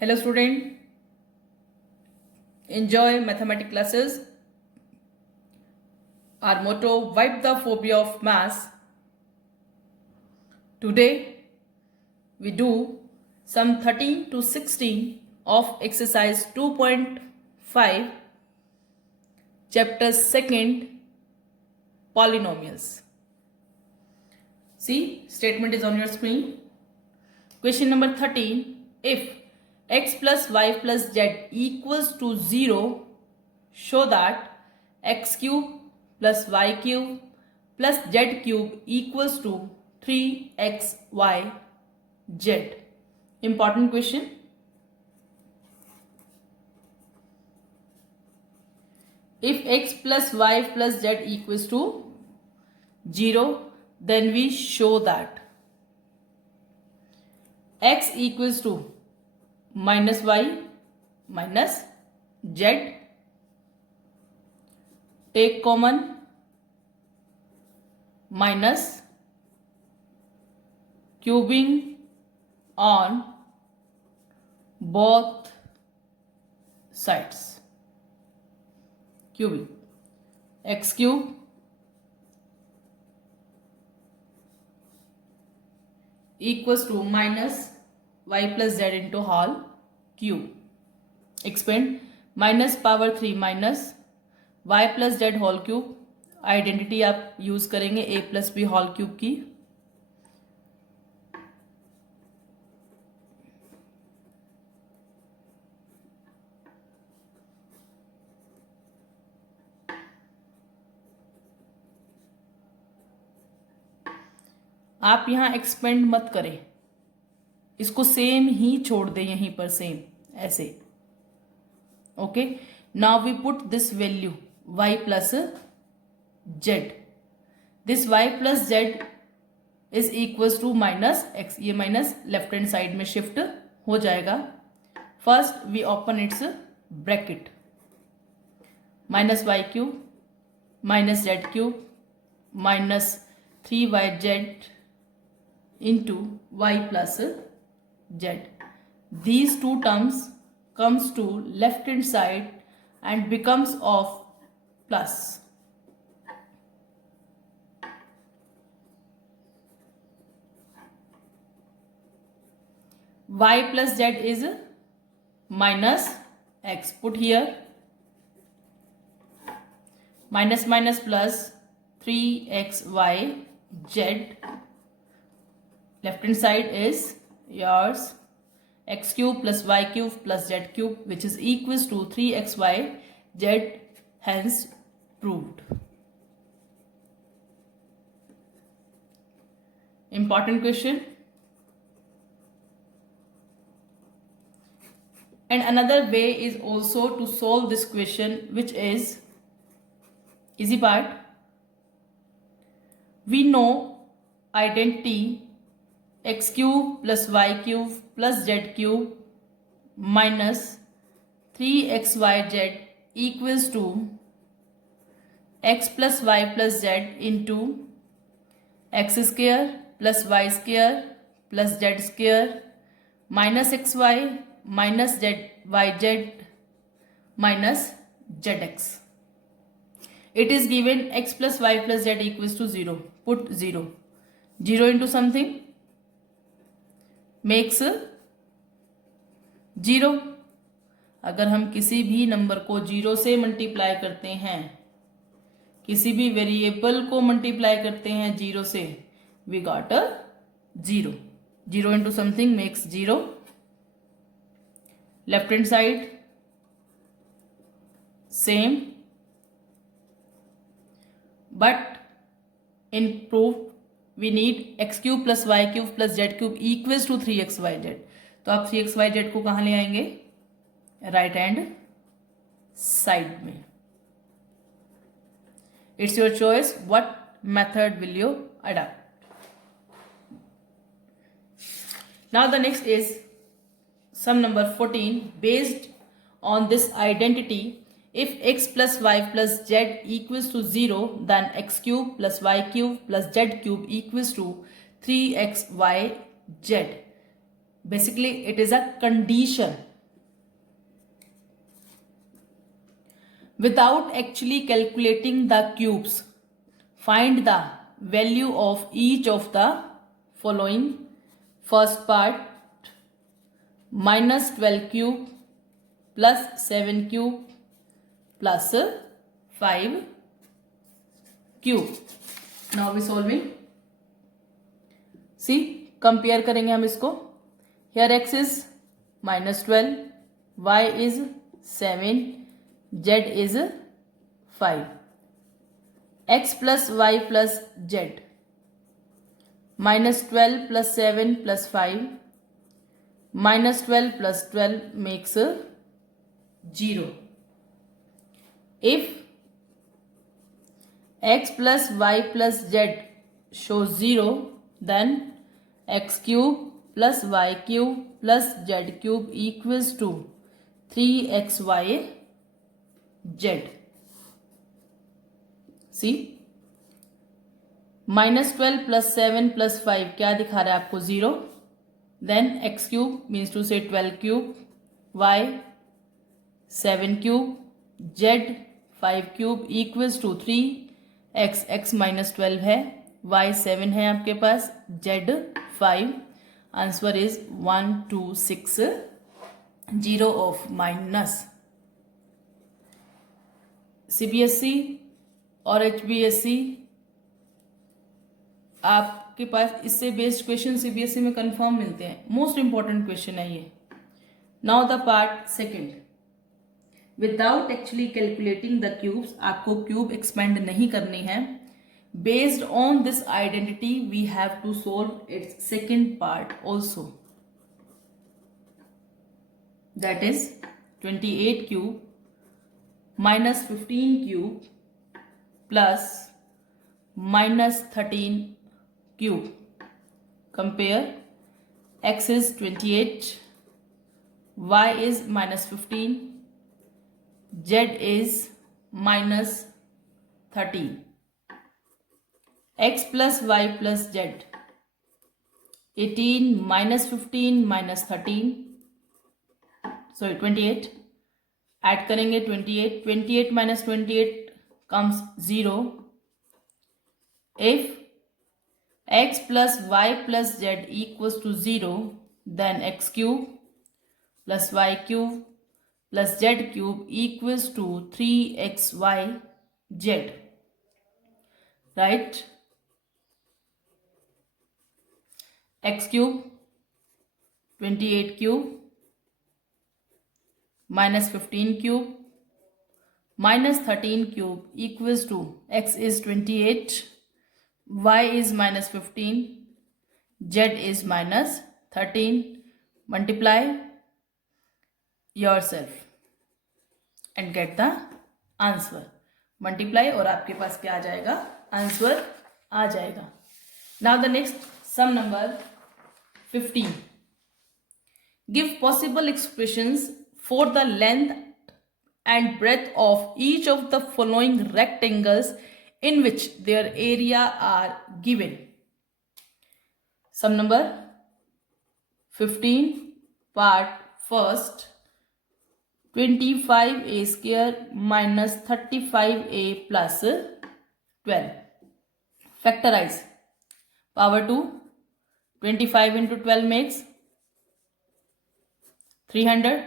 Hello student, enjoy mathematics classes. Our motto, wipe the phobia of maths. Today we do sum 13 to 16 of exercise 2.5 chapter 2nd polynomials. See, statement is on your screen. Question number 13, if x plus y plus z equals to 0, show that x cube plus y cube plus z cube equals to 3xy z. Important question. If x plus y plus z equals to 0, then we show that x equals to minus y minus z, take common, minus cubing on both sides, cubing, x cube equals to minus y plus z into whole cube. Expand, minus power 3 minus y plus z whole cube. Identity आप use करेंगे a plus B whole cube की. आप यहां expand मत करें, इसको same ही छोड़ दें यहीं पर, सेम ऐसे. Okay, now we put this value y plus z. This y plus z is equals to minus x. ये माइनस लेफ्ट हैंड साइड में शिफ्ट हो जाएगा. First we open its bracket, minus Y cube minus Z cube minus 3yz into y plus z. These two terms comes to left hand side and becomes of plus. Y plus z is minus x. Put here minus minus plus 3xy z. Left hand side is yours x cube plus y cube plus z cube, which is equals to 3xy z, hence proved. Important question. And another way is also to solve this question, which is easy part. We know identity x cube plus y cube plus z cube minus 3xyz equals to x plus y plus z into x square plus y square plus z square minus xy minus zyz minus zx. It is given x plus y plus z equals to 0. Put 0. 0 into something makes 0. अगर हम किसी भी number को 0 से multiply करते हैं, किसी भी वेरिएबल को मल्टीप्लाई करते हैं 0 से, we got a 0. 0 into something makes 0. Left hand side same, but in proof we need x cube plus y cube plus z cube equals to 3xyz. तो आप 3xyz को कहाँ ले आएंगे? राइट हैंड साइड में. It's your choice what method will you adopt. Now the next is some number 14. Based on this identity, if x plus y plus z equals to 0, then x cube plus y cube plus z cube equals to 3xyz. Basically, it is a condition Without actually calculating the cubes, find the value of each of the following. First part, minus 12 cube plus 7 cube plus 5 cube. Now we solving. See, compare करेंगे हम इसको. Here x is minus 12, y is 7, z is 5. X plus y plus z. Minus 12 plus 7 plus 5. Minus 12 plus 12 makes 0. If x plus y plus z shows 0, then x cube plus y cube plus z cube equals to 3xy z. See, minus 12 plus 7 plus 5 क्या दिखा रहा है आपको? 0. Then x cube means to say 12 cube, y 7 cube, z 5 cube equals to 3. x minus 12 है, y 7 है आपके पास, z 5. Answer is 1260 of minus. CBSE और HBSE आपके पास इससे बेस्ड क्वेश्चन सीबीएसई में कंफर्म मिलते हैं. मोस्ट इंपॉर्टेंट क्वेश्चन है ये. Now the part second. Without actually calculating the cubes, आपको क्यूब एक्सपेंड नहीं करनी है. Based on this identity, we have to solve its second part also. That is 28 cube minus 15 cube plus minus 13 cube. Compare. X is 28, y is minus 15, z is minus 13. x plus y plus z. 18 minus 15 minus 13. Sorry, 28. Add करेंगे 28. 28 minus 28 comes 0. If x plus y plus z equals to 0, then x cube plus y cube plus z cube equals to 3xy z. Right? x cube 28 cube minus 15 cube minus 13 cube equals to x is 28, y is minus 15, z is minus 13. Multiply yourself and get the answer. Multiply और आपके पास क्या आ जाएगा? Answer आ जाएगा. Now the next sum number 15. Give possible expressions for the length and breadth of each of the following rectangles in which their area are given. Sum number 15, part first. 25a square minus 35a plus 12. Factorize. Power 2. 25 into 12 makes 300.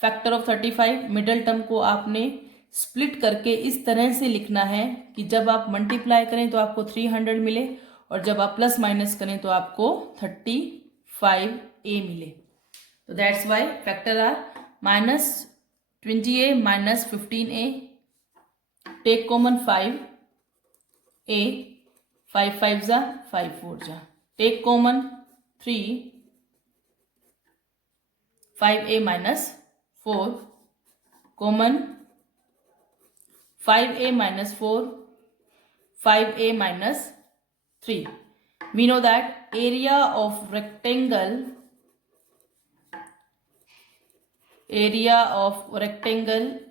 Factor of 35. Middle term को आपने split करके इस तरह से लिखना है कि जब आप मल्टीप्लाई करें तो आपको 300 मिले और जब आप प्लस माइनस करें तो आपको 35a मिले. तो that's Y factor are minus 20a minus 15a. Take common 5a. 5 5 जा 5 4 जा. Take common 3. 5a minus 4. Common 5a minus 4. 5a minus 3. We know that area of rectangle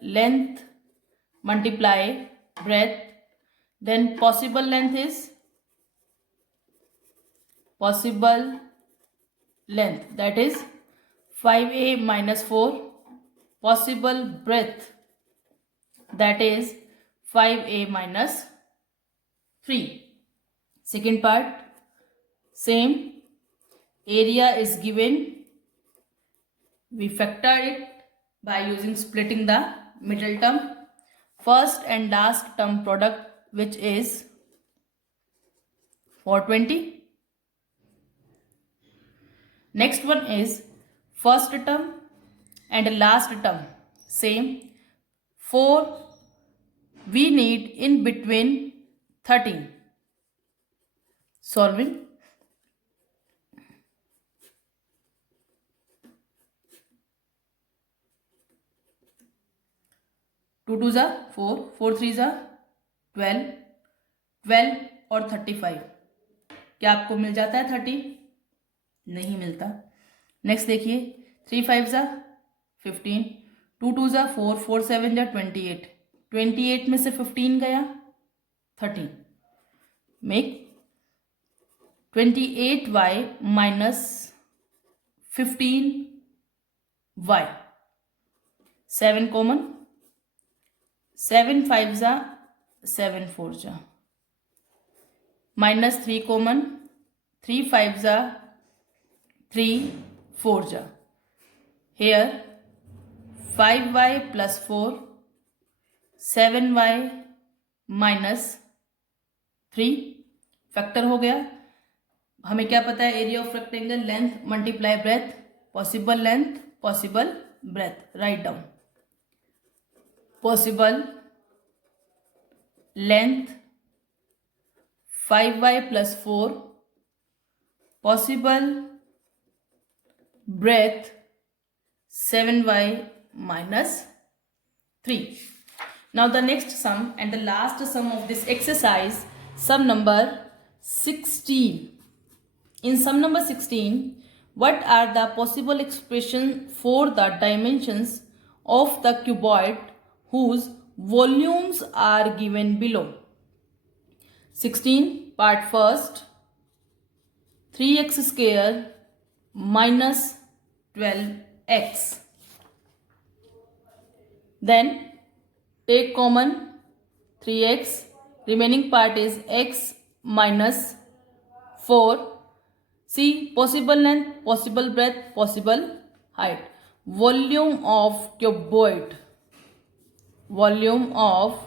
length multiply breadth, then possible length is possible length, that is 5a minus 4. Possible breadth that is 5a minus 3. Second part, same, area is given, we factor it by using splitting the middle term. First and last term product, which is 420. Next one is first term and last term, same, 4 we need in between 13. Solving. 2 2 जा 4, 4 3 जा 12, 12 और 35, क्या आपको मिल जाता है 30? नहीं मिलता. Next देखिए, 3 5 जा 15, 2 2 जा 4, 4 7 जा 28, 28 में से 15 गया 13. Make 28y minus 15y. 7 common, 7 5 जा 7 4 जा, minus 3 कॉमन, 3 5 जा 3 4 जा. Here 5y plus 4, 7y minus 3, factor हो गया. हमें क्या पता है, area of rectangle, length multiply breadth, possible length possible breadth. Write down, possible length 5y plus 4, possible breadth 7y minus 3. Now the next sum and the last sum of this exercise, sum number 16. In sum number 16, what are the possible expressions for the dimensions of the cuboid whose volumes are given below? 16, part first, 3x square minus 12x. Then take common 3x, remaining part is x minus 4. See, possible length, possible breadth, possible height. Volume of cuboid. Volume of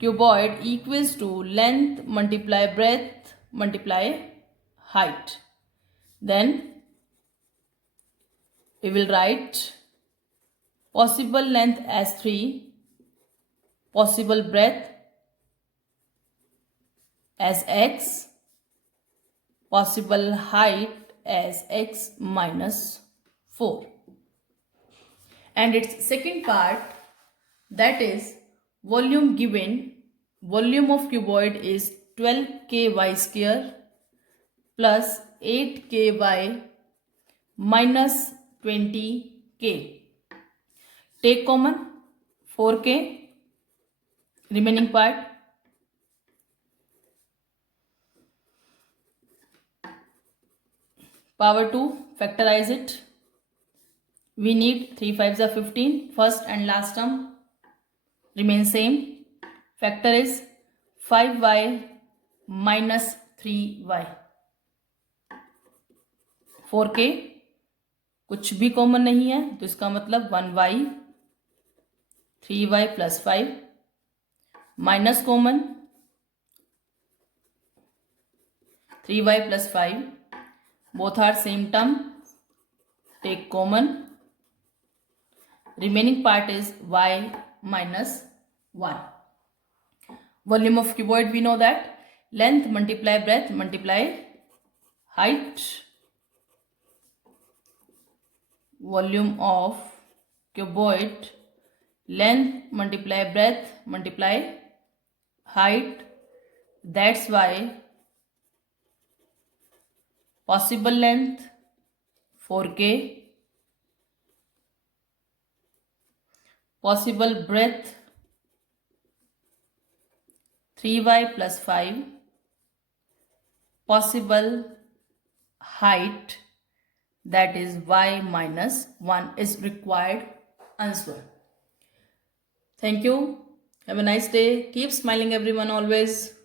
cuboid equals to length multiply breadth multiply height. Then we will write possible length as 3, possible breadth as x, possible height as x minus 4. And its second part, that is volume given, volume of cuboid is 12ky square plus 8ky minus 20k. Take common 4k, remaining part power 2, factorize it. We need 3 5s are 15. First and last term remain same. Factor is 5y minus 3y. 4k कुछ भी common नहीं है, तो इसका मतलब 1y 3y plus 5 minus common 3y plus 5. Both are same term. Take common. Remaining part is y minus 1. Volume of cuboid, we know that length multiply breadth multiply height. Volume of cuboid, length multiply breadth multiply height. That's why possible length 4k, possible breadth 3y plus 5, possible height, that is y minus 1 is required answer. Thank you. Have a nice day. Keep smiling everyone always.